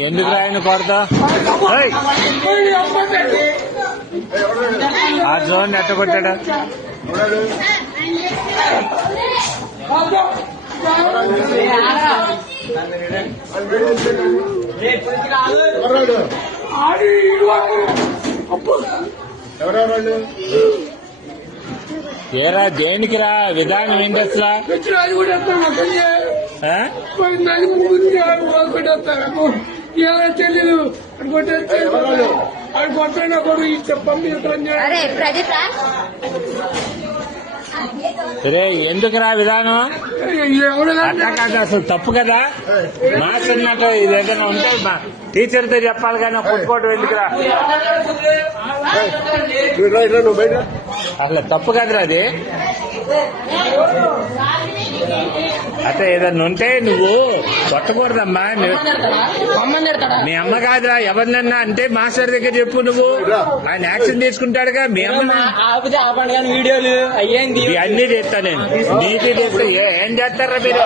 ఎందుకు రాయను కొడతా ఆ జోన్ ఎట్ట కొట్టాడా ఏరా దేనికిరా విధానం ఏంటి అసలు తెలియదు అది కొట్టైనా కూడా ఈ చెప్పండి సరే ఎందుకురా విధానం అట్లా కాదు అసలు తప్పు కదా మాస్టర్ ఇది ఏదైనా ఉంటే టీచర్తో చెప్పాలి కానీ కొట్టుకోవడం ఎందుకురా అసలు తప్పు కదరా అది అంటే ఏదన్నా ఉంటే నువ్వు కొట్టకూడదమ్మా మీ అమ్మ కాదురా ఎవరినన్నా అంటే మాస్టర్ దగ్గర చెప్పు నువ్వు ఆయన యాక్షన్ తీసుకుంటాడుగా మీ అమ్మ వీడియోలు అన్ని చేస్తా నేను నీటి చేస్తా ఏం చేస్తారా మీరు